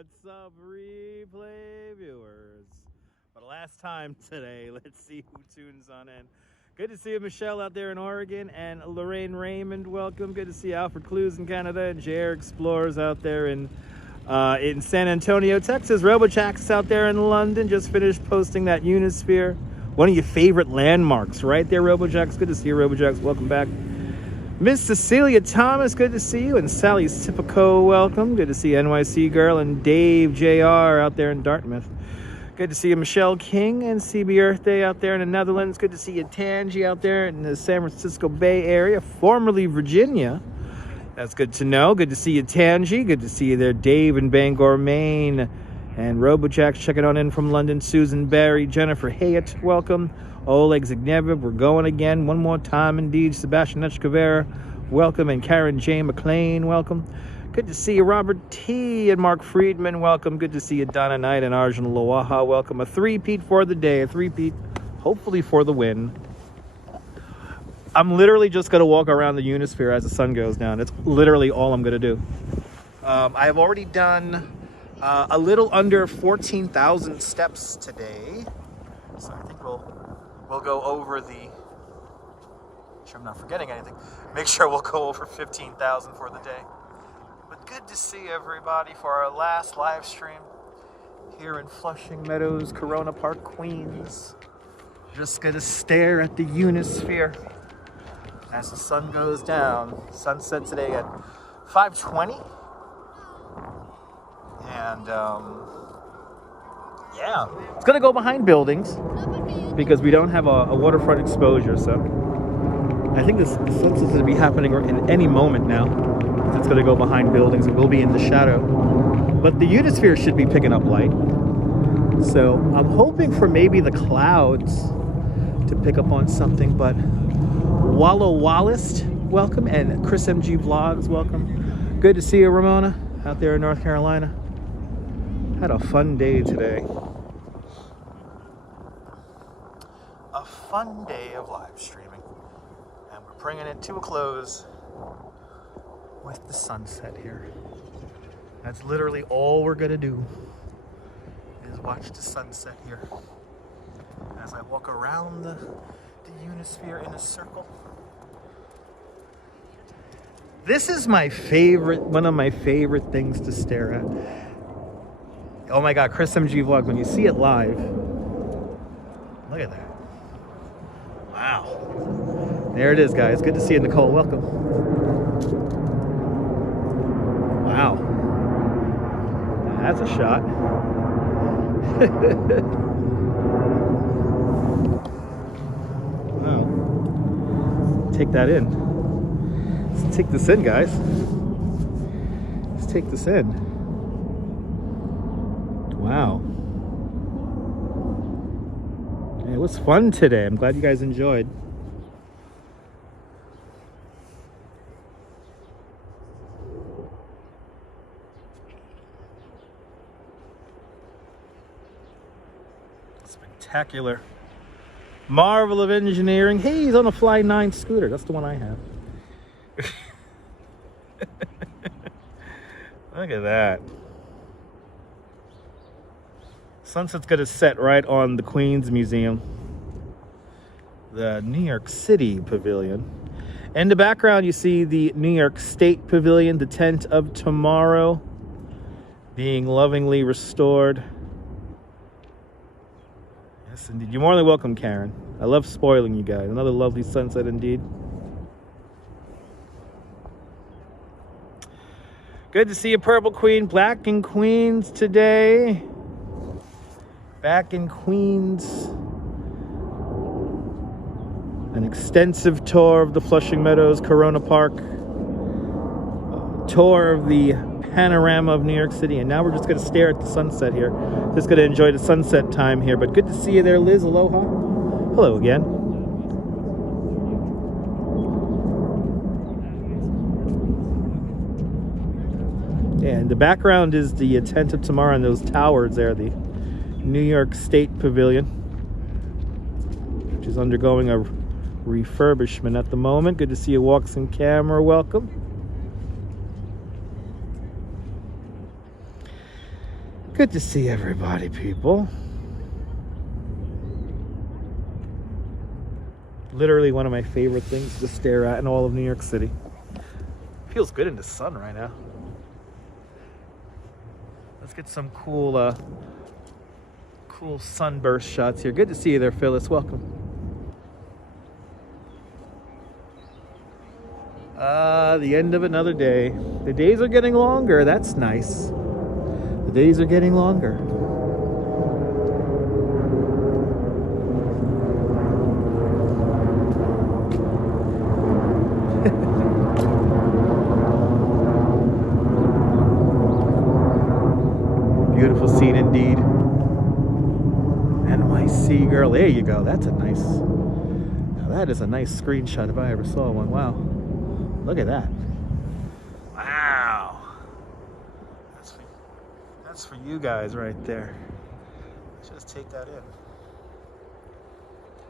What's up, replay viewers? For the last time today, let's see who tunes on in. Good to see you, Michelle, out there in Oregon, and Lorraine Raymond, welcome. Good to see Alfred Clues in Canada, and JR Explorers out there in San Antonio, Texas. RoboJack's out there in London, just finished posting that Unisphere. One of your favorite landmarks right there, RoboJack's. Good to see you, RoboJack's. Welcome back. Miss Cecilia Thomas, good to see you. And Sally Sipico, welcome. Good to see NYC girl and Dave JR out there in Dartmouth. Good to see you, Michelle King and CB Earth Day out there in the Netherlands. Good to see you, Tangi, out there in the San Francisco Bay Area, formerly Virginia. That's good to know. Good to see you, Tangi. Good to see you there, Dave in Bangor, Maine. And RoboJack's checking on in from London. Susan Barry, Jennifer Hayat, welcome. Oleg Zagneviv, we're going again. One more time, indeed. Sebastian Etchkavera, welcome. And Karen J. McLean, welcome. Good to see you, Robert T. and Mark Friedman, welcome. Good to see you, Donna Knight and Arjun Lawaha, welcome. A three-peat for the day, a three-peat, hopefully for the win. I'm literally just going to walk around the Unisphere as the sun goes down. That's literally all I'm going to do. I have already done a little under 14,000 steps today. So I think we'll go over the, make sure I'm not forgetting anything, make sure we'll go over 15,000 for the day. But good to see everybody for our last live stream here in Flushing Meadows, Corona Park, Queens. Just gonna stare at the Unisphere as the sun goes down. Sunset today at 5:20. And yeah, it's gonna go behind buildings because we don't have a waterfront exposure. So I think this sunset's gonna be happening in any moment now. It's gonna go behind buildings. It will be in the shadow, but the Unisphere should be picking up light. So I'm hoping for maybe the clouds to pick up on something. But Wallow Wallace, welcome, and Chris MG Vlogs, welcome. Good to see you, Ramona, out there in North Carolina. Had a fun day today. A fun day of live streaming. And we're bringing it to a close with the sunset here. That's literally all we're gonna do is watch the sunset here as I walk around the Unisphere in a circle. This is my favorite, one of my favorite things to stare at. Oh my God, Chris MG Vlog, when you see it live, look at that. Wow. There it is, guys. Good to see you, Nicole. Welcome. Wow. That's a shot. Wow. Take that in. Let's take this in, guys. Let's take this in. Wow. It was fun today. I'm glad you guys enjoyed. Spectacular. Marvel of engineering. Hey, he's on a Fly 9 scooter. That's the one I have. Look at that. Sunset's going to set right on the Queens Museum, the New York City Pavilion. In the background, you see the New York State Pavilion, the tent of tomorrow, being lovingly restored. Yes, indeed. You're more than welcome, Karen. I love spoiling you guys. Another lovely sunset, indeed. Good to see you, Purple Queen. Black in Queens today. Back in Queens. An extensive tour of the Flushing Meadows, Corona Park. Tour of the panorama of New York City. And now we're just going to stare at the sunset here. Just going to enjoy the sunset time here. But good to see you there, Liz. Aloha. Hello again. And the background is the tent of tomorrow and those towers there, the New York State Pavilion, which is undergoing a refurbishment at the moment. Good to see you, Walks in Camera. Welcome. Good to see everybody, people. Literally one of my favorite things to stare at in all of New York City. Feels good in the sun right now. Let's get some cool sunburst shots here. Good to see you there, Phyllis. Welcome. The end of another day. The days are getting longer. That's nice. The days are getting longer. Beautiful scene indeed. NYC girl. There you go. That's a nice. Now that is a nice screenshot if I ever saw one. Wow. Look at that. Wow. That's for you guys right there. Just take that in.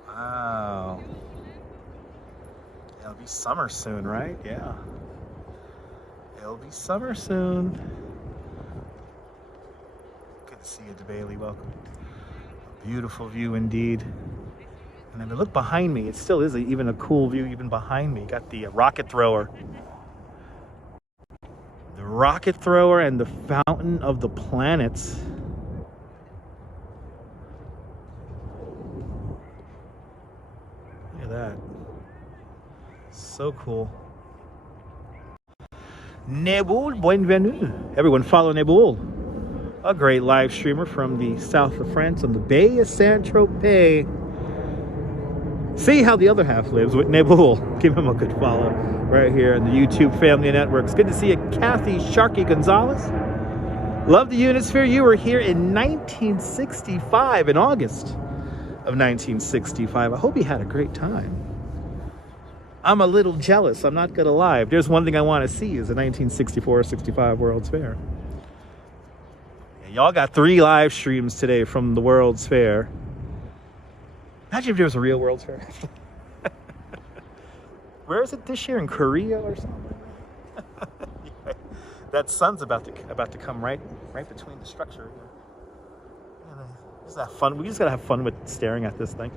Wow. It'll be summer soon, right? Yeah. It'll be summer soon. Good to see you, DeBailey. Welcome. A beautiful view indeed. And then look behind me. It still is even a cool view even behind me. Got the rocket thrower. The rocket thrower and the fountain of the planets. Look at that. So cool. Nebul, bienvenue. Everyone follow Nebul. A great live streamer from the south of France on the Bay of Saint-Tropez. See how the other half lives with Nebul. Give him a good follow right here in the YouTube family networks. Good to see you, Kathy Sharkey Gonzalez. Love the Unisphere. You were here in 1965, in August of 1965. I hope you had a great time. I'm a little jealous. I'm not going to lie. If there's one thing I want to see is the 1964-65 World's Fair. Yeah, y'all got 3 live streams today from the World's Fair. Imagine if there was a real World's Fair. Where is it this year? In Korea or something? Yeah. That sun's about to come right between the structure. Yeah, just have fun. We just gotta have fun with staring at this thing.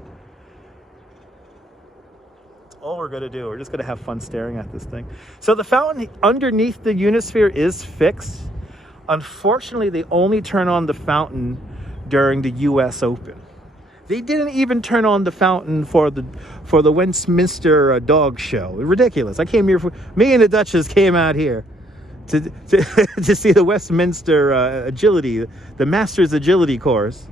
That's all we're gonna do. We're just gonna have fun staring at this thing. So the fountain underneath the Unisphere is fixed. Unfortunately, they only turn on the fountain during the U.S. Open. They didn't even turn on the fountain for the Westminster dog show. Ridiculous. I came here me and the Duchess came out here to to see the Westminster agility, the Masters Agility course.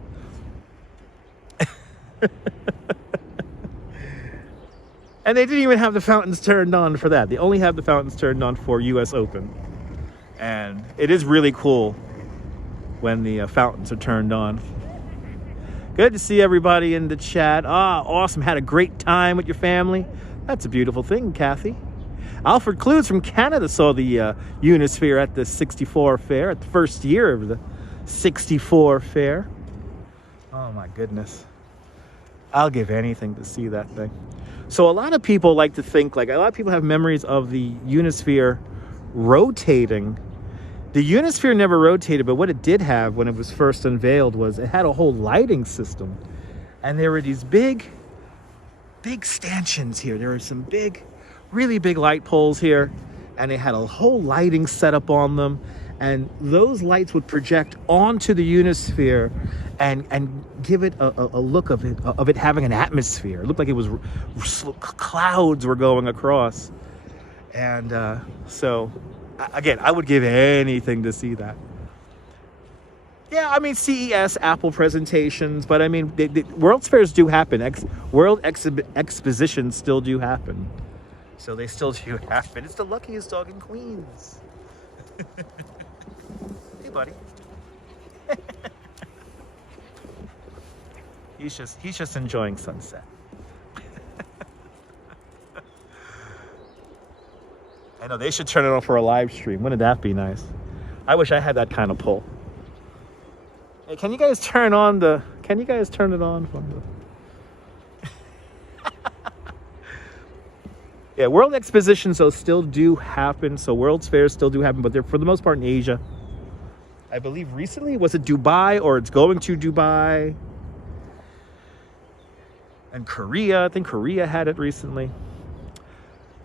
And they didn't even have the fountains turned on for that. They only have the fountains turned on for US Open. And it is really cool when the fountains are turned on. Good to see everybody in the chat. Awesome. Had a great time with your family. That's a beautiful thing, Kathy. Alfred Clues from Canada saw the Unisphere at the 64 fair, at the first year of the 64 fair. Oh my goodness. I'll give anything to see that thing. So a lot of people like to think, a lot of people have memories of the Unisphere rotating. The Unisphere never rotated, but what it did have when it was first unveiled was it had a whole lighting system. And there were these big stanchions here. There were some really big light poles here. And they had a whole lighting setup on them. And those lights would project onto the Unisphere and give it a look of it having an atmosphere. It looked like it was clouds were going across. And so... Again, I would give anything to see that. Yeah, I mean, CES, Apple presentations, but I mean, World's Fairs do happen. World expositions still do happen. So they still do happen. It's the luckiest dog in Queens. Hey, buddy. He's just enjoying sunset. I know, they should turn it on for a live stream. Wouldn't that be nice? I wish I had that kind of pull. Hey, can you guys turn it on from the... Yeah, World Expositions, though, still do happen. So World's Fairs still do happen, but they're for the most part in Asia. I believe recently. Was it Dubai or it's going to Dubai? And Korea. I think Korea had it recently.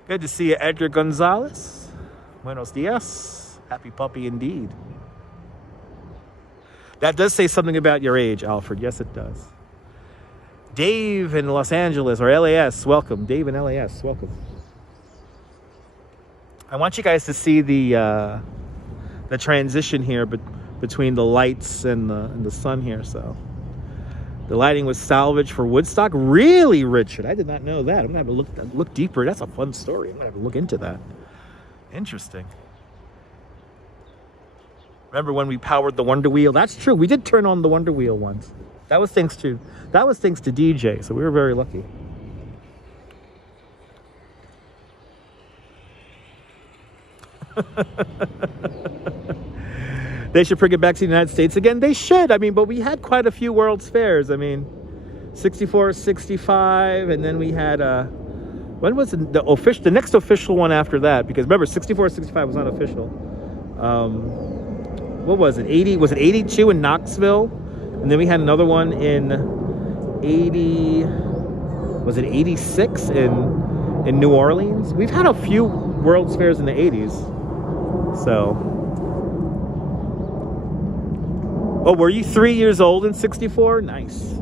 Good to see you, Edgar Gonzalez. Buenos dias. Happy puppy indeed. That does say something about your age, Alfred. Yes, it does. Dave in Los Angeles, or LAS, welcome. Dave in LAS, welcome. I want you guys to see the transition here between the lights and the sun here. So the lighting was salvaged for Woodstock. Really, Richard? I did not know that. I'm gonna have to look deeper. That's a fun story. I'm gonna have to look into that. Interesting. Remember when we powered the Wonder Wheel? That's true. We did turn on the Wonder Wheel once. That was thanks to DJ. So we were very lucky. They should bring it back to the United States again. They should. I mean, but we had quite a few World's Fairs. I mean, 64, 65, and then we had when was the next official one after that? Because remember, 64, 65 was not official. What was it? 80? Was it 82 in Knoxville? And then we had another one in 80. Was it 86 in New Orleans? We've had a few World's Fairs in the 80s. So, oh, were you 3 years old in 64? Nice.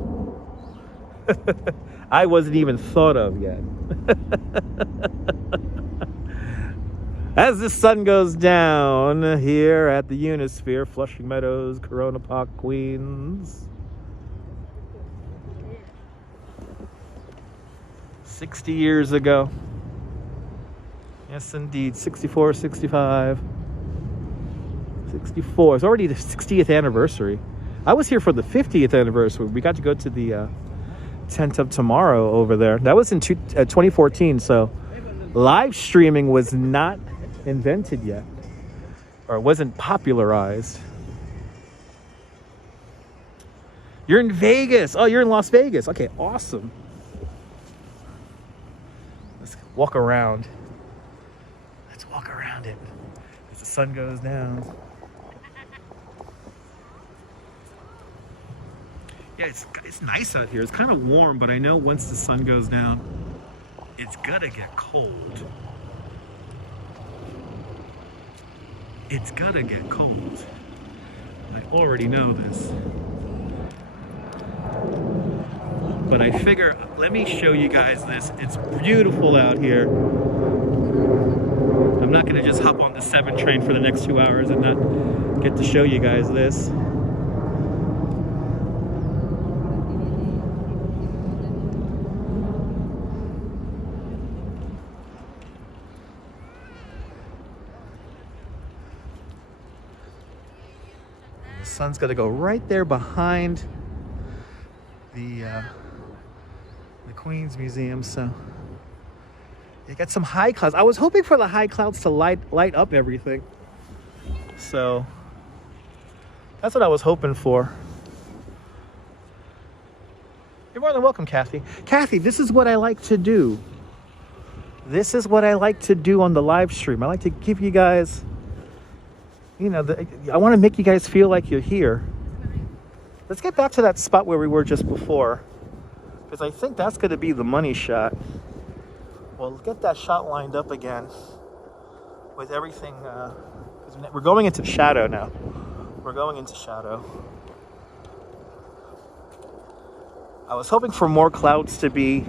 I wasn't even thought of yet. As the sun goes down here at the Unisphere, Flushing Meadows, Corona Park, Queens. 60 years ago. Yes, indeed. 64, 65. 64. It's already the 60th anniversary. I was here for the 50th anniversary. We got to go to the Tent of Tomorrow over there. That was in 2014, so live streaming was not invented yet, or it wasn't popularized. You're in Vegas. Oh, you're in Las Vegas. Okay, awesome. Let's walk around. Let's walk around it as the sun goes down. Yeah, it's nice out here. It's kind of warm, but I know once the sun goes down, it's gonna get cold. It's gonna get cold. I already know this. But I figure, let me show you guys this. It's beautiful out here. I'm not gonna just hop on the 7 train for the next 2 hours and not get to show you guys this. The sun's got to go right there behind the Queens Museum, so you got some high clouds. I was hoping for the high clouds to light up everything, so that's what I was hoping for. You're more than welcome, Kathy. Kathy, this is what I like to do. This is what I like to do on the live stream. I like to give you guys, you know, I want to make you guys feel like you're here. Let's get back to that spot where we were just before, because I think that's going to be the money shot. Well, get that shot lined up again with everything. We're going into shadow now. We're going into shadow. I was hoping for more clouds to be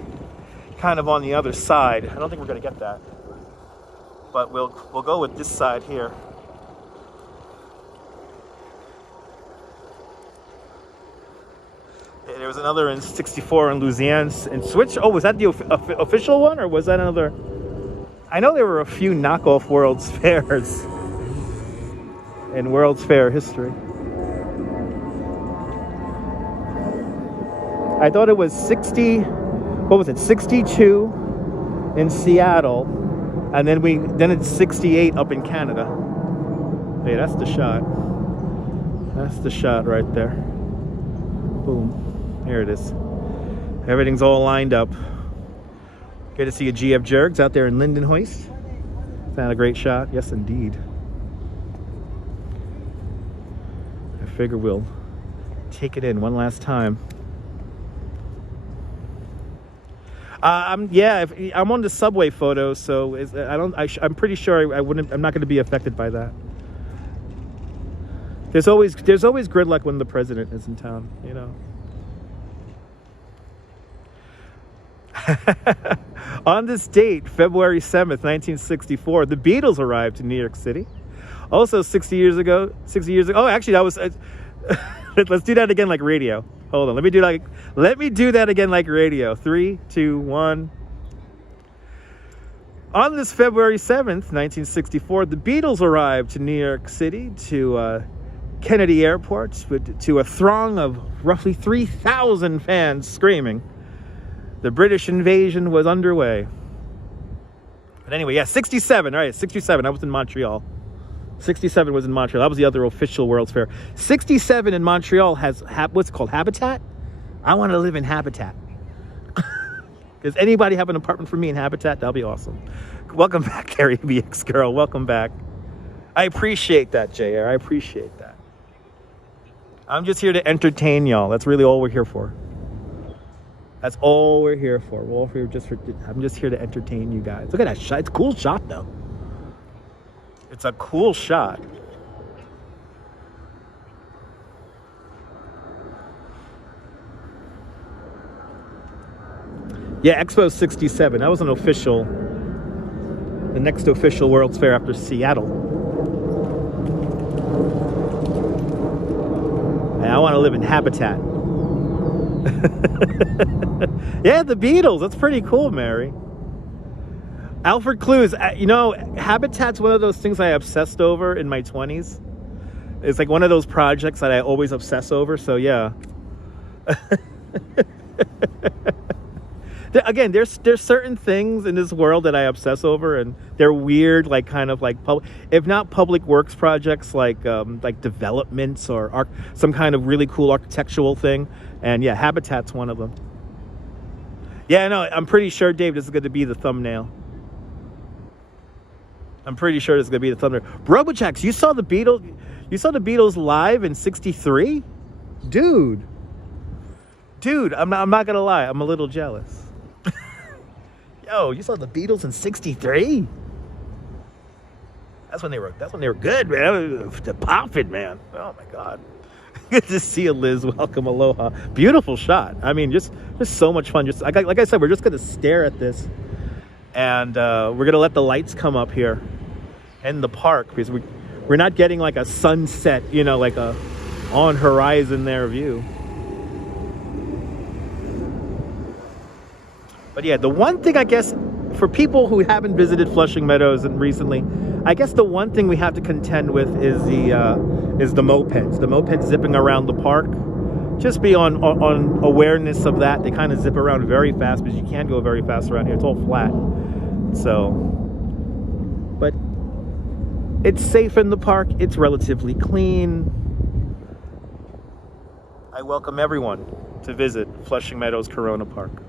kind of on the other side. I don't think we're going to get that, but we'll go with this side here. There was another in 64 in Louisiana and Switch. Oh, was that the official one, or was that another? I know there were a few knockoff World's Fairs in World's Fair history. I thought it was 60. What was it? 62 in Seattle, and then it's 68 up in Canada. Hey, that's the shot. That's the shot right there. Boom. Here it is. Everything's all lined up. Good to see you, GF Jergs, out there in Lindenhoist. Is that a great shot? Yes, indeed. figure we'll take it in one last time. I'm on the subway photo, so I'm pretty sure I'm not going to be affected by that. There's always gridlock when the president is in town, you know. On this date, February 7th, 1964, the Beatles arrived in New York City. Also 60 years ago. Oh, actually, that was let's do that again like radio. Hold on. Let me do that again like radio. 3, 2, 1. On this February 7th, 1964, the Beatles arrived to New York City to Kennedy Airport to a throng of roughly 3,000 fans screaming. The British invasion was underway. But anyway, yeah, 67. All right, 67. I was in Montreal. 67 was in Montreal. That was the other official World's Fair. 67 in Montreal has what's it called? Habitat? I want to live in Habitat. Does anybody have an apartment for me in Habitat? That'll be awesome. Welcome back, Carrie BX girl. Welcome back. I appreciate that, JR. I appreciate that. I'm just here to entertain y'all. That's really all we're here for. That's all we're here for. I'm just here to entertain you guys. Look at that shot. It's a cool shot, though. It's a cool shot. Yeah, Expo 67. That was the next official World's Fair after Seattle. And I want to live in Habitat. Yeah, the Beatles. That's pretty cool, Mary. Alfred Clues, you know, Habitat's one of those things I obsessed over in my 20s. It's like one of those projects that I always obsess over, so yeah. Again, there's certain things in this world that I obsess over, and they're weird, like kind of like if not public works projects, like developments or some kind of really cool architectural thing. And yeah, Habitat's one of them. Yeah, no, I'm pretty sure, Dave, this is going to be the thumbnail. I'm pretty sure this is going to be the thumbnail. Robojacks, you saw the Beatles live in '63? Dude, I'm not going to lie. I'm a little jealous. Yo, you saw the Beatles in '63? That's when they were good, man. The poppin', man. Oh my God. Good to see you, Liz. Welcome, aloha. Beautiful shot. I mean, just so much fun. Just like I said, we're just gonna stare at this, and we're gonna let the lights come up here in the park because we're not getting like a sunset, you know, like a on horizon there view. But yeah, the one thing I guess for people who haven't visited Flushing Meadows recently, I guess the one thing we have to contend with is the mopeds. The mopeds zipping around the park. Just be on awareness of that. They kind of zip around very fast because you can't go very fast around here. It's all flat. So, but it's safe in the park. It's relatively clean. I welcome everyone to visit Flushing Meadows Corona Park.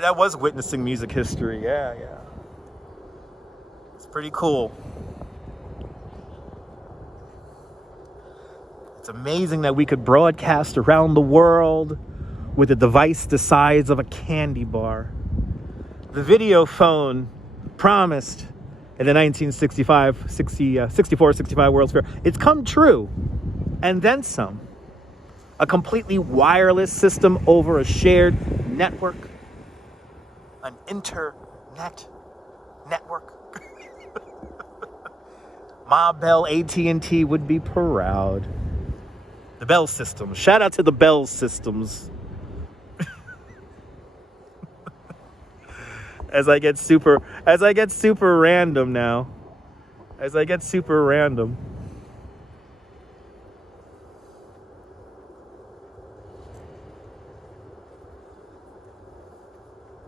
That was witnessing music history. Yeah. It's pretty cool. It's amazing that we could broadcast around the world with a device the size of a candy bar. The video phone promised in the 1964-65 World's Fair. It's come true, and then some. A completely wireless system over a shared network. An internet network. Ma Bell AT&T would be proud. The Bell Systems. Shout out to the Bell Systems. As I get super random now.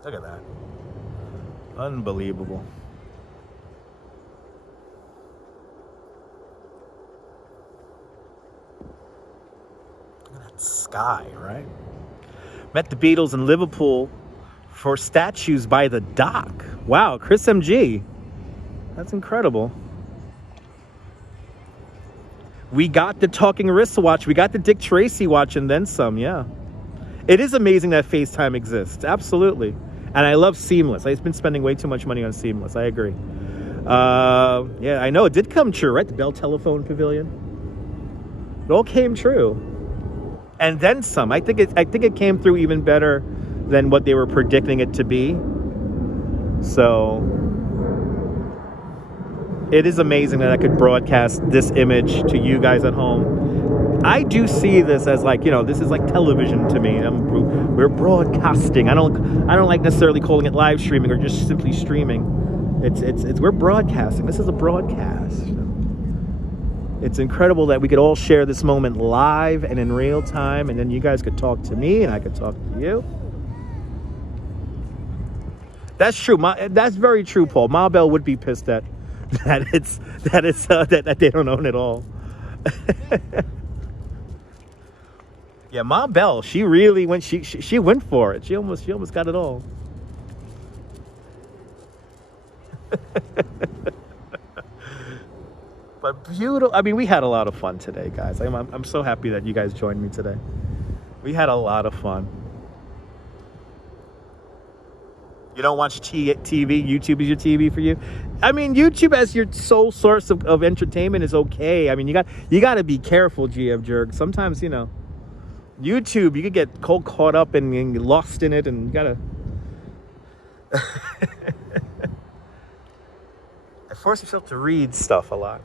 Look at that. Unbelievable. Look at that sky, right? Met the Beatles in Liverpool for statues by the dock. Wow, Chris MG. That's incredible. We got the talking wristwatch. We got the Dick Tracy watch and then some, yeah. It is amazing that FaceTime exists. Absolutely. And I love Seamless. I've been spending way too much money on Seamless. I agree. Yeah, I know. It did come true, right? The Bell Telephone Pavilion. It all came true. And then some. I think it came through even better than what they were predicting it to be. So it is amazing that I could broadcast this image to you guys at home. I do see this as like, you know, this is like television to me. We're broadcasting. I don't like necessarily calling it live streaming or just simply streaming. It's we're broadcasting. This is a broadcast. It's incredible that we could all share this moment live and in real time, and then you guys could talk to me and I could talk to you. That's true. That's very true, Paul. Ma Bell would be pissed that they don't own it all. Yeah, Ma Bell, she really went. She went for it. She almost got it all. But beautiful. I mean, we had a lot of fun today, guys. I'm so happy that you guys joined me today. We had a lot of fun. You don't watch TV? YouTube is your TV for you? I mean, YouTube as your sole source of entertainment is okay. I mean, you got to be careful, GF Jerk. Sometimes, you know, YouTube, you could get caught up and lost in it, and you got to... I force myself to read stuff a lot.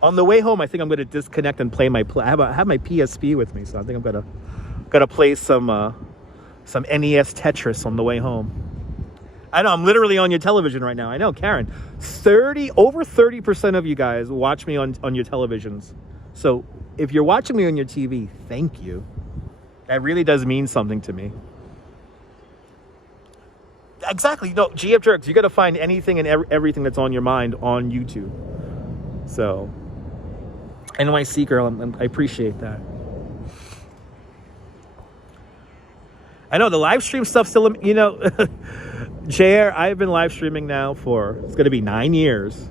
On the way home, I think I'm going to disconnect and play I have my PSP with me, so I think I'm gonna play some NES Tetris on the way home. I know, I'm literally on your television right now. I know, Karen. Over 30% of you guys watch me on your televisions. So if you're watching me on your TV, thank you. That really does mean something to me. Exactly. No, GF Jerks, you got to find anything and everything that's on your mind on YouTube. So, NYC girl, I appreciate that. I know the live stream stuff still, you know, JR, I've been live streaming now it's going to be 9 years.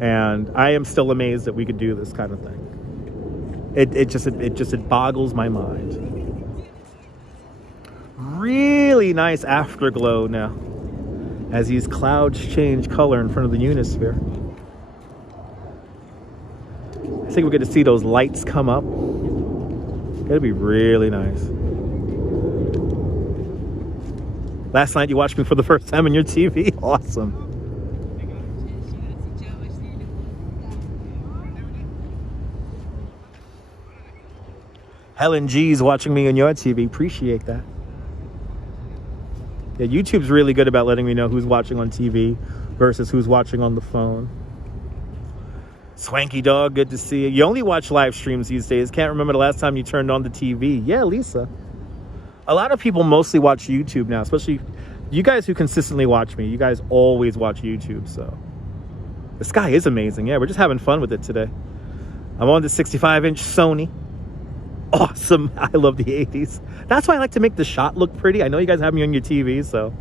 And I am still amazed that we could do this kind of thing. It boggles my mind. Really nice afterglow now as these clouds change color in front of the Unisphere. I think we're going to see those lights come up. It'll be really nice. Last night you watched me for the first time on your TV. Awesome. Helen G's watching me on your TV. Appreciate that. Yeah, YouTube's really good about letting me know who's watching on TV versus who's watching on the phone. Swanky Dog, good to see you. You only watch live streams these days. Can't remember the last time you turned on the TV. Yeah, Lisa. A lot of people mostly watch YouTube now, especially you guys who consistently watch me. You guys always watch YouTube, so. The sky is amazing. Yeah, we're just having fun with it today. I'm on the 65-inch Sony. Awesome. I love the 80s. That's why I like to make the shot look pretty. I know you guys have me on your TV, so.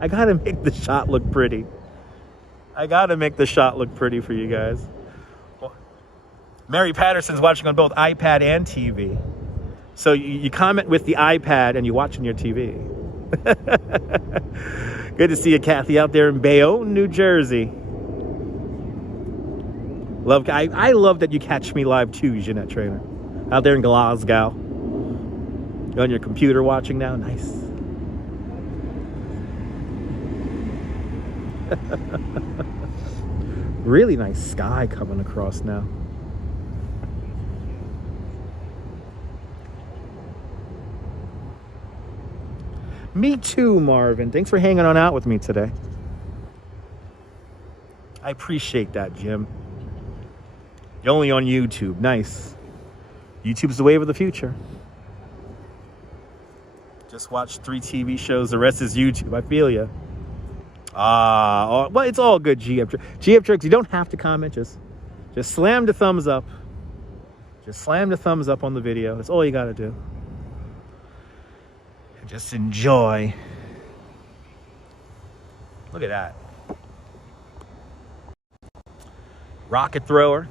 I gotta make the shot look pretty. I gotta make the shot look pretty for you guys. Well, Mary Patterson's watching on both iPad and TV. So you comment with the iPad and you watch on your TV. Good to see you, Kathy, out there in Bayonne, New Jersey. I love that you catch me live too, Jeanette Trainer. Out there in Glasgow. You're on your computer watching now? Nice. Really nice sky coming across now. Me too, Marvin. Thanks for hanging on out with me today. I appreciate that, Jim. You're only on YouTube. Nice. YouTube's the wave of the future. Just watch 3 TV shows. The rest is YouTube. I feel you. Well, it's all good, GF Jerks. You don't have to comment. Just slam the thumbs up. Just slam the thumbs up on the video. That's all you got to do. Just enjoy. Look at that. rocket thrower.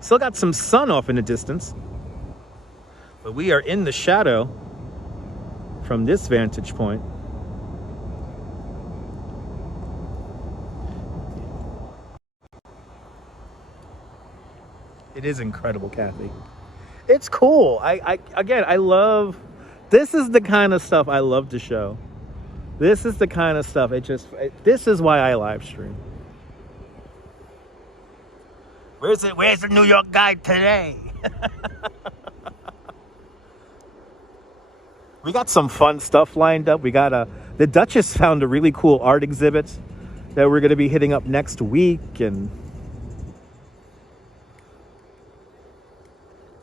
Still got some sun off in the distance. But we are in the shadow from this vantage point. It is incredible, Kathy. It's cool. I love, this is the kind of stuff I love to show. This is the kind of stuff, this is why I live stream. Where's the New York guy today? We got some fun stuff lined up. We got the Duchess found a really cool art exhibit that we're going to be hitting up next week, and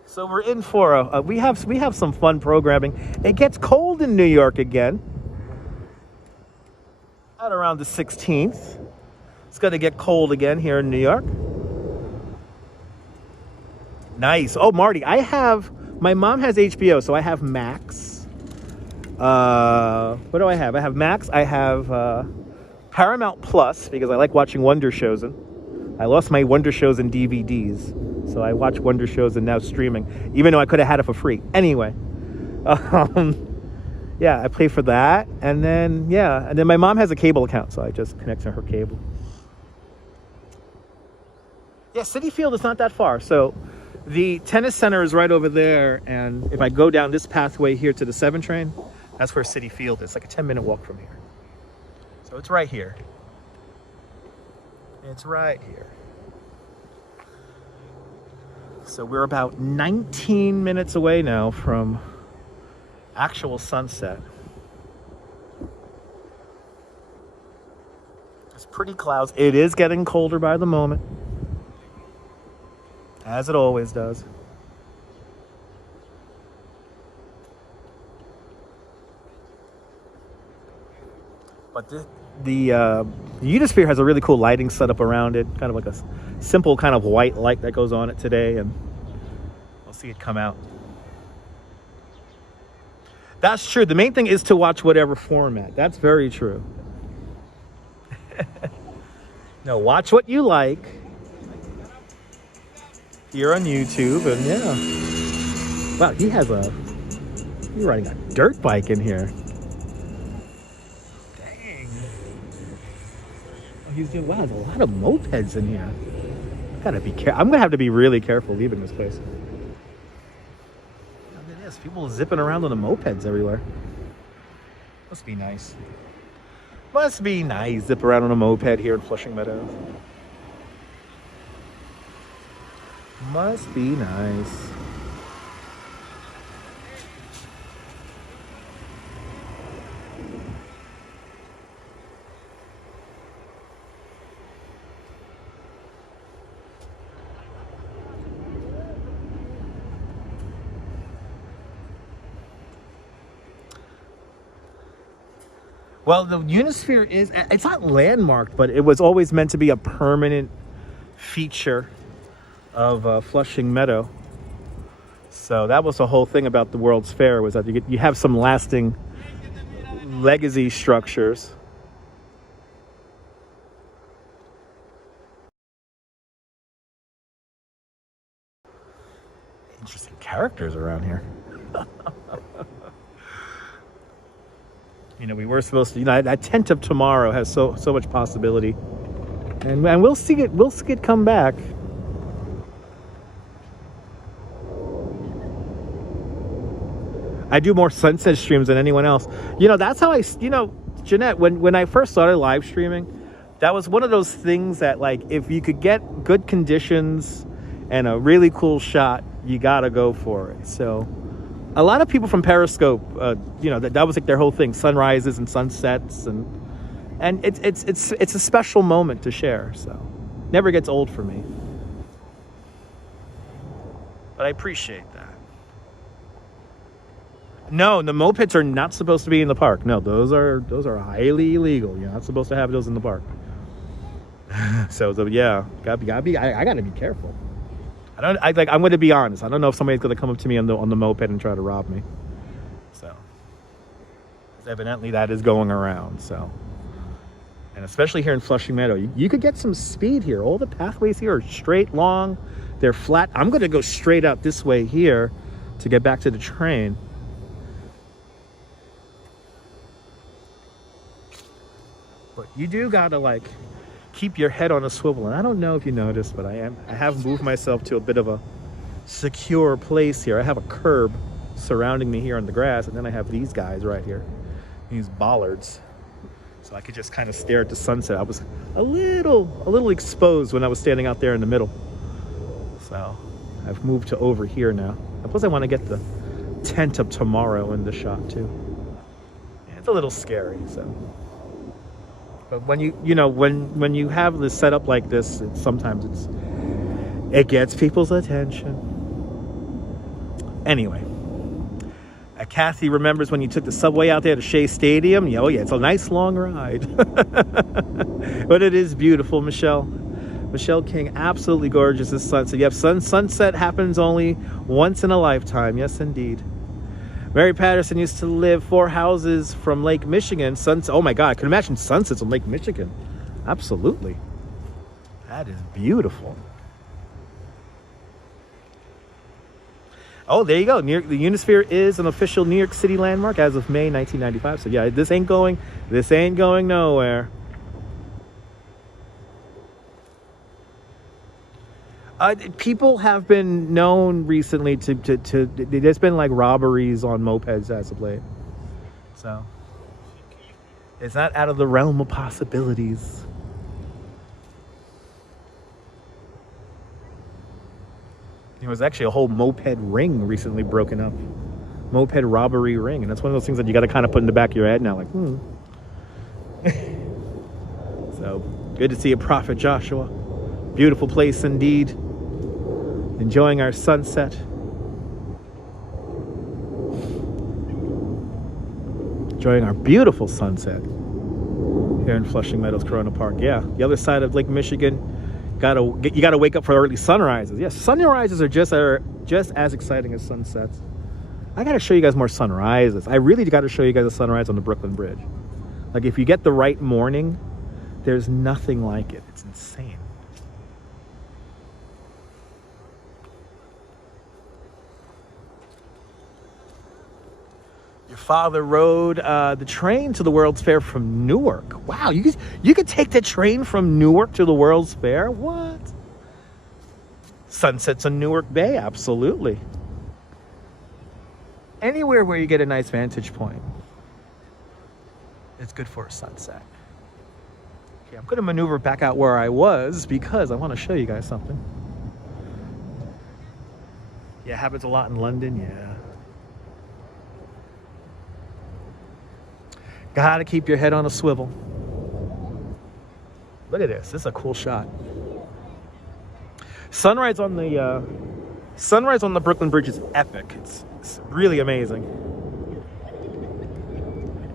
so we're in for we have some fun programming. It gets cold in New York again at around the 16th. It's going to get cold again here in New York. Nice. Oh, Marty, my mom has HBO, so I have Max. What do I have? I have Max. I have Paramount Plus because I like watching Wonder Shows. I lost my Wonder Shows and DVDs, so I watch Wonder Shows and now streaming, even though I could have had it for free. Anyway, yeah, I pay for that, and then my mom has a cable account, so I just connect to her cable. Yeah, Citi Field is not that far, so the tennis center is right over there, and if I go down this pathway here to the 7 train, that's where Citi Field is, like a 10-minute walk from here. So it's right here. It's right here. So we're about 19 minutes away now from actual sunset. It's pretty clouds. It is getting colder by the moment, as it always does. But the Unisphere has a really cool lighting setup around it, kind of like a simple kind of white light that goes on it today, and we'll see it come out. That's true. The main thing is to watch whatever format. That's very true. No, watch what you like here on YouTube, and yeah. Wow, he's riding a dirt bike in here. Wow, there's a lot of mopeds in here. I gotta be careful. I'm gonna have to be really careful leaving this place. Look at this. People zipping around on the mopeds everywhere. Must be nice. Must be nice. Zip around on a moped here in Flushing Meadows. Must be nice. Well, the Unisphere it's not landmarked, but it was always meant to be a permanent feature of Flushing Meadow. So that was the whole thing about the World's Fair, was that you have some lasting legacy structures. Interesting characters around here. You know, we were supposed to, that tent of tomorrow has so much possibility. And we'll see it come back. I do more sunset streams than anyone else. That's how Jeanette, when I first started live streaming, that was one of those things that, like, if you could get good conditions and a really cool shot, you gotta go for it. So a lot of people from Periscope, that was like their whole thing, sunrises and sunsets, and it's a special moment to share. So never gets old for me. But I appreciate that. No, the mopeds are not supposed to be in the park. No, those are highly illegal. You're not supposed to have those in the park. So yeah, I gotta be careful. I'm going to be honest. I don't know if somebody's going to come up to me on the moped and try to rob me. So, evidently that is going around. So, And especially here in Flushing Meadow, you could get some speed here. All the pathways here are straight, long, they're flat. I'm going to go straight out this way here to get back to the train. But you do got to like keep your head on a swivel. And I don't know if you noticed, but I have moved myself to a bit of a secure place here. I have a curb surrounding me here on the grass, and then I have these guys right here, these bollards. So I could just kind of stare at the sunset. I was a little exposed when I was standing out there in the middle. So I've moved to over here now. And plus I want to get the tent up tomorrow in the shot too. Yeah, it's a little scary, so. But when when you have this setup like this, sometimes it gets people's attention. Anyway. Kathy remembers when you took the subway out there to Shea Stadium. Oh yeah, it's a nice long ride. But it is beautiful, Michelle. Michelle King, absolutely gorgeous this sunset. Yep, sunset happens only once in a lifetime. Yes, indeed. Mary Patterson used to live 4 houses from Lake Michigan. Oh my God, I can imagine sunsets on Lake Michigan. Absolutely. That is beautiful. Oh, there you go. The Unisphere is an official New York City landmark as of May 1995. So yeah, this ain't going nowhere. People have been known recently to there's been like robberies on mopeds as of late. So it's not out of the realm of possibilities. There was actually a whole moped ring recently broken up. Moped robbery ring. And that's one of those things that you got to kind of put in the back of your head now. Like, So, good to see you, Prophet Joshua. Beautiful place indeed. Enjoying our sunset. Enjoying our beautiful sunset here in Flushing Meadows, Corona Park. Yeah, the other side of Lake Michigan. You gotta wake up for early sunrises. Yes, sunrises are just as exciting as sunsets. I gotta show you guys more sunrises. I really gotta show you guys a sunrise on the Brooklyn Bridge. Like if you get the right morning, there's nothing like it. It's insane. Your father rode the train to the World's Fair from Newark. Wow, you could take the train from Newark to the World's Fair? What? Sunsets on Newark Bay, absolutely. Anywhere where you get a nice vantage point, it's good for a sunset. Okay, I'm going to maneuver back out where I was because I want to show you guys something. Yeah, it happens a lot in London, yeah. Gotta keep your head on a swivel. Look at this. This is a cool shot. Sunrise on the Brooklyn Bridge is epic. It's really amazing.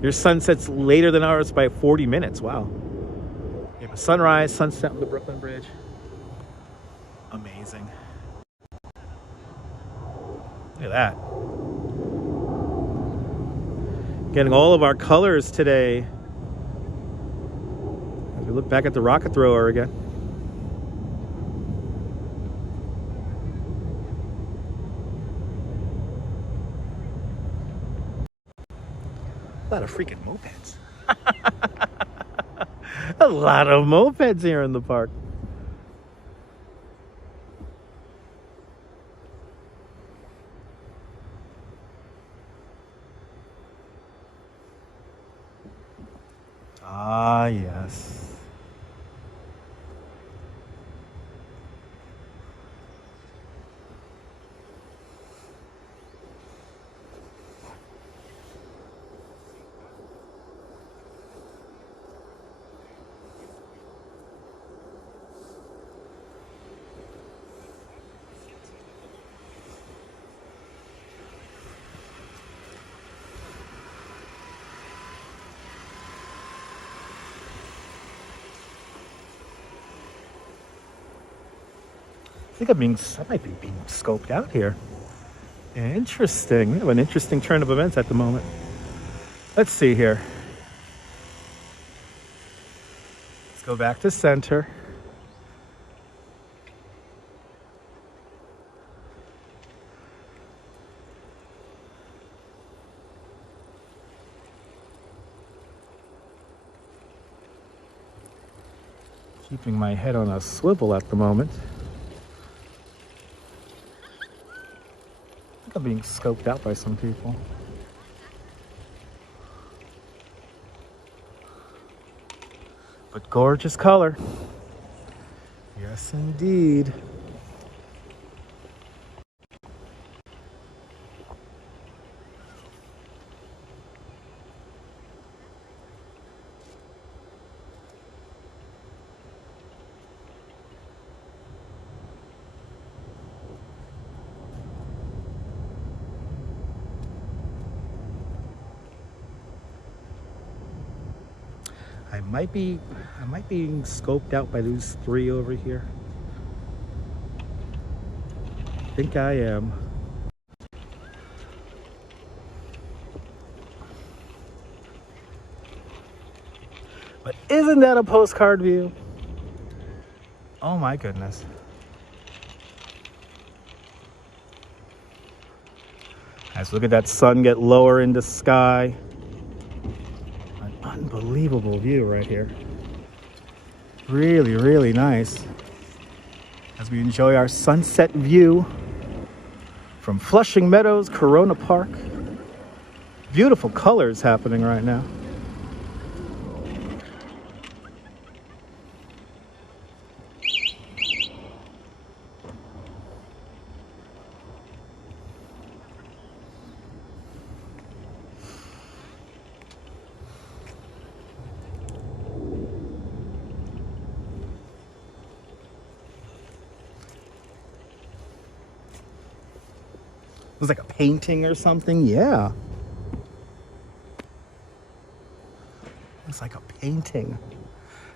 Your sunset's later than ours by 40 minutes. Wow. You have a sunrise, sunset on the Brooklyn Bridge. Amazing. Look at that. Getting all of our colors today as we look back at the rocket thrower again. A lot of freaking mopeds. A lot of mopeds here in the park. Ah, yes. I think I might be being scoped out here. Interesting. We have an interesting turn of events at the moment. Let's see here. Go back to center. Keeping my head on a swivel at the moment. I think I'm being scoped out by some people. But gorgeous color. Yes, indeed. I might be being scoped out by those three over here. I think I am. But isn't that a postcard view? Oh my goodness. Let's look at that sun get lower in the sky. Unbelievable view right here. Really, really nice. As we enjoy our sunset view from Flushing Meadows, Corona Park. Beautiful colors happening right now. It was like a painting or something. Yeah. It's like a painting.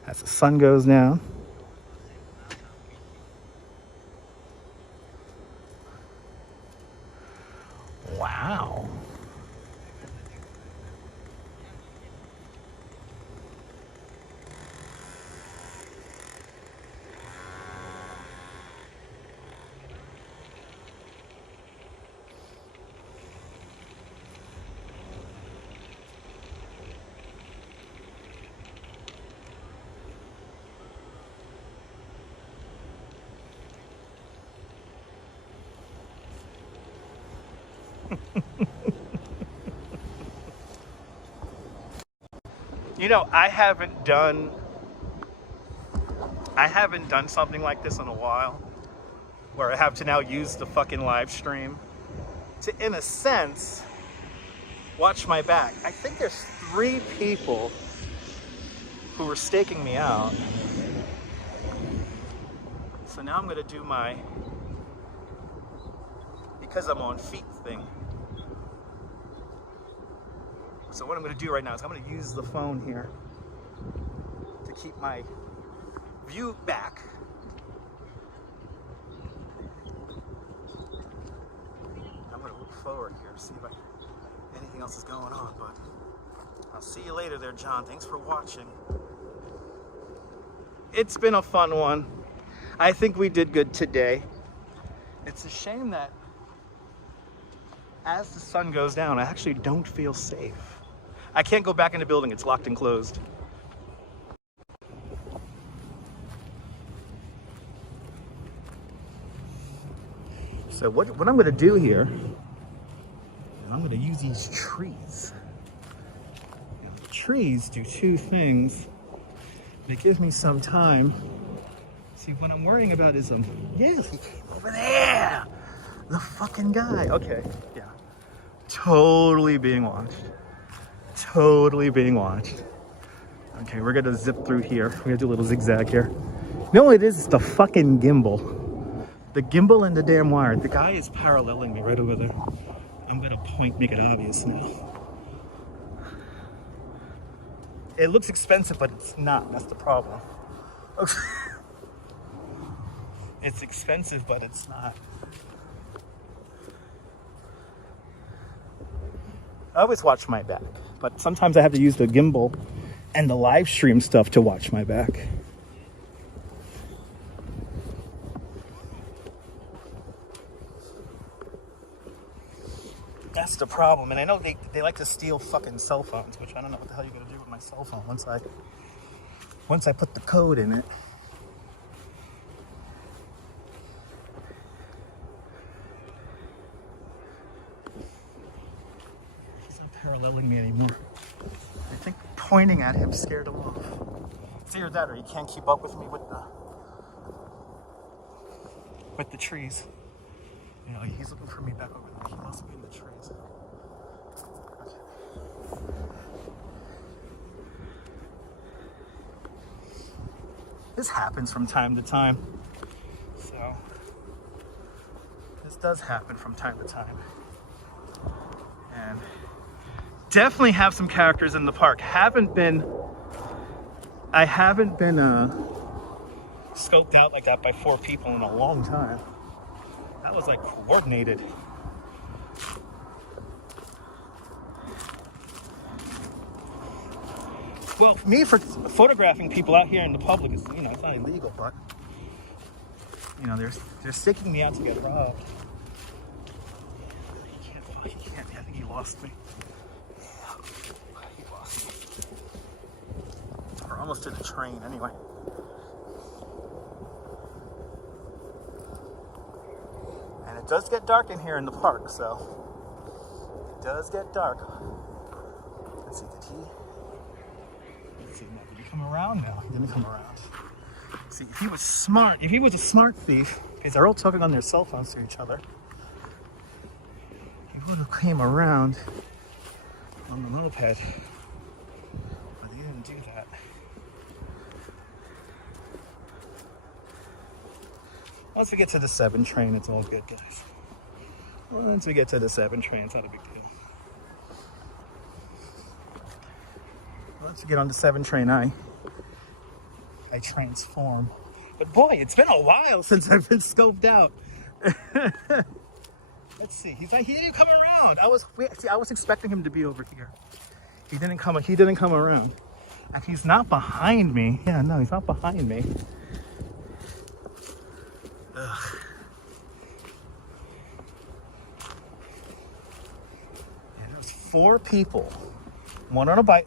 As the sun goes down. Wow. You know, I haven't done something like this in a while, where I have to now use the fucking live stream to, in a sense, watch my back. I think there's 3 people who were staking me out. So now I'm gonna do my, because I'm on feet thing. So what I'm going to do right now is I'm going to use the phone here to keep my view back. I'm going to look forward here to see if anything else is going on, but I'll see you later there, John. Thanks for watching. It's been a fun one. I think we did good today. It's a shame that as the sun goes down, I actually don't feel safe. I can't go back in the building, it's locked and closed. So what I'm gonna do here, I'm gonna use these trees. And the trees do 2 things. They give me some time. See, what I'm worrying about is, yes, he came over there. The fucking guy. Okay, yeah. Totally being watched. Totally being watched. Okay, we're gonna zip through here. We're gonna do a little zigzag here. You know what it is? It's the fucking gimbal. The gimbal and the damn wire. The guy is paralleling me right over there. I'm gonna make it obvious now. It looks expensive, but it's not. That's the problem. It's expensive, but it's not. I always watch my back, but sometimes I have to use the gimbal and the live stream stuff to watch my back. That's the problem. And I know they like to steal fucking cell phones, which I don't know what the hell you're gonna do with my cell phone once I put the code in it. He's not paralleling me anymore. I think pointing at him scared him off. It's either that or he can't keep up with me with the trees. You know, he's looking for me back over there. He must be in the trees. Okay. This happens from time to time. So, this does happen from time to time. And definitely have some characters in the park. I haven't been scoped out like that by 4 people in a long time. That was like coordinated. Well, for me, for photographing people out here in the public is, you know, it's not illegal, but you know, they're seeking me out to get robbed. He can't. I think he lost me. He lost me. We're almost to the train anyway. And it does get dark in here in the park, so it does get dark. Let's see, did he come around now? He didn't come around. See, if he was smart, if he was a smart thief, because they're all talking on their cell phones to each other, he would have came around on the moped, but he didn't do that. Once we get to the 7 train, it's all good, guys. Once we get to the 7 train, it's not a big deal. Once we get on the 7 train, I transform. But boy, it's been a while since I've been scoped out. Let's see. He didn't come around. I was expecting him to be over here. He didn't come around. And he's not behind me. Yeah, no, he's not behind me. Ugh. And there's 4 people. One on a bike,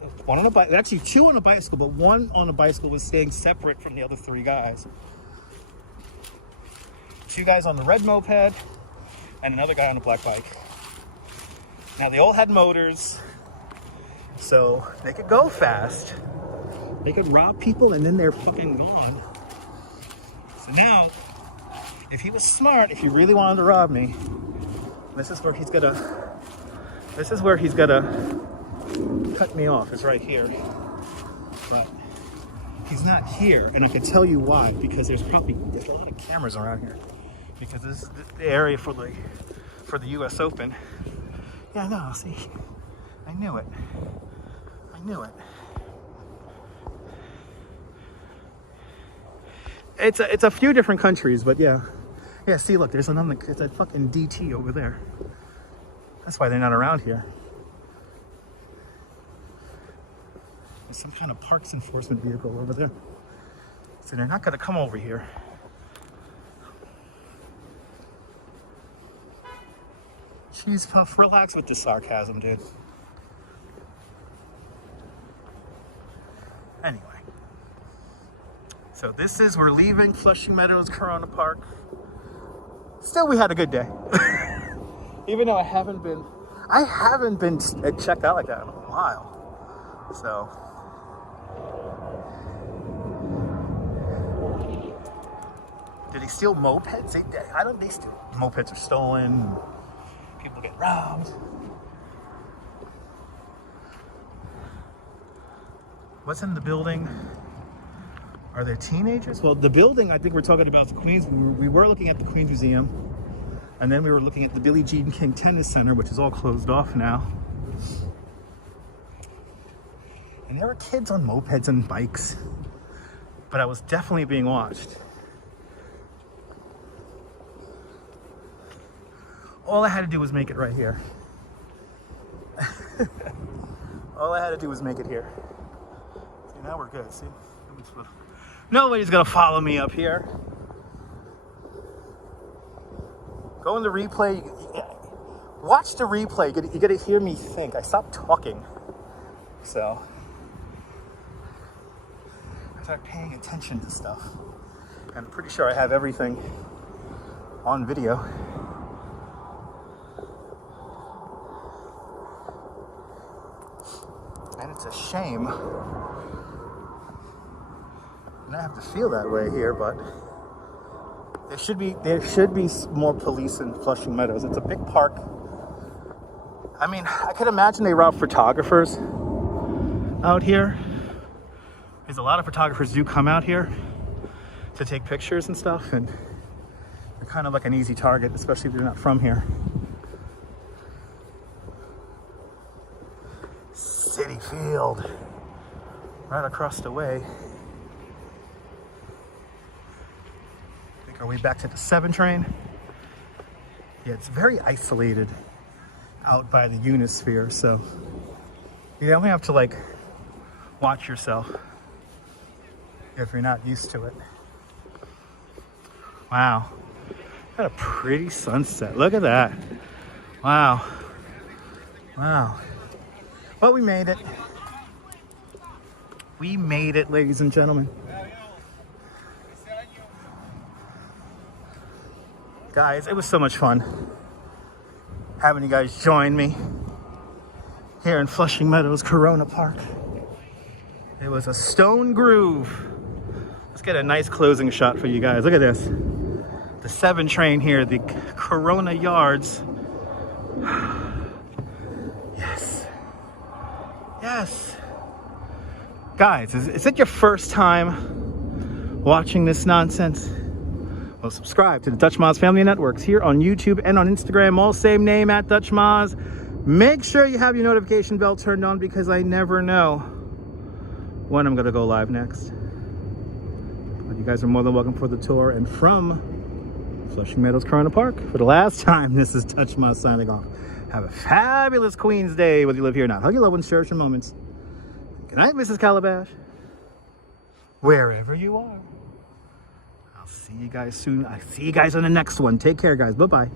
actually 2 on a bicycle, but 1 on a bicycle was staying separate from the other 3 guys. 2 guys on the red moped and another guy on a black bike. Now they all had motors, so they could go fast. They could rob people and then they're fucking gone. So now, if he was smart, if he really wanted to rob me, this is where he's gonna cut me off. Is right here, but he's not here, and I can tell you why. Because there's a lot of cameras around here. Because this is the area for the U.S. Open. Yeah, no, see, I knew it. It's a few different countries, but yeah. See, look, it's a fucking DT over there. That's why they're not around here. There's some kind of parks enforcement vehicle over there. So they're not gonna come over here. Jeez, Puff, relax with the sarcasm, dude. Anyway. So we're leaving Flushing Meadows Corona Park. Still, we had a good day. Even though I haven't been checked out like that in a while. So. Did he steal mopeds? I don't think they steal. Mopeds are stolen. People get robbed. What's in the building? Are there teenagers? Well, the building, I think we're talking about the Queens. We were looking at the Queens Museum. And then we were looking at the Billie Jean King Tennis Center, which is all closed off now. And there were kids on mopeds and bikes. But I was definitely being watched. All I had to do was make it right here. All I had to do was make it here. See, now we're good. See? Nobody's gonna follow me up here. Go in the replay. watch the replay. You gotta hear me think. I stopped talking. So I started paying attention to stuff. And I'm pretty sure I have everything on video. And it's a shame. And I have to feel that way here, but there should be more police in Flushing Meadows. It's a big park. I mean, I could imagine they route photographers out here, because a lot of photographers do come out here to take pictures and stuff, and they're kind of like an easy target, especially if they're not from here. City Field, right across the way. Make our way back to the 7 train. Yeah, it's very isolated out by the Unisphere, so you only have to like watch yourself if you're not used to it. Wow, got a pretty sunset. Look at that. Wow. Wow. But we made it. We made it, ladies and gentlemen. Guys, it was so much fun having you guys join me here in Flushing Meadows, Corona Park. It was a stone groove. Let's get a nice closing shot for you guys. Look at this. The 7 train here, the Corona Yards. Yes. Yes. Guys, is it your first time watching this nonsense? Well, subscribe to the Dutch Moz Family Networks here on YouTube and on Instagram, all same name, at Dutch Moz. Make sure you have your notification bell turned on, because I never know when I'm going to go live next. But you guys are more than welcome for the tour. And from Flushing Meadows, Corona Park, for the last time, this is Dutch Moz signing off. Have a fabulous Queen's Day, whether you live here or not. Hug your loved ones, cherish your moments. Good night, Mrs. Calabash. Wherever you are. I'll see you guys soon. I'll see you guys on the next one. Take care, guys. Bye-bye.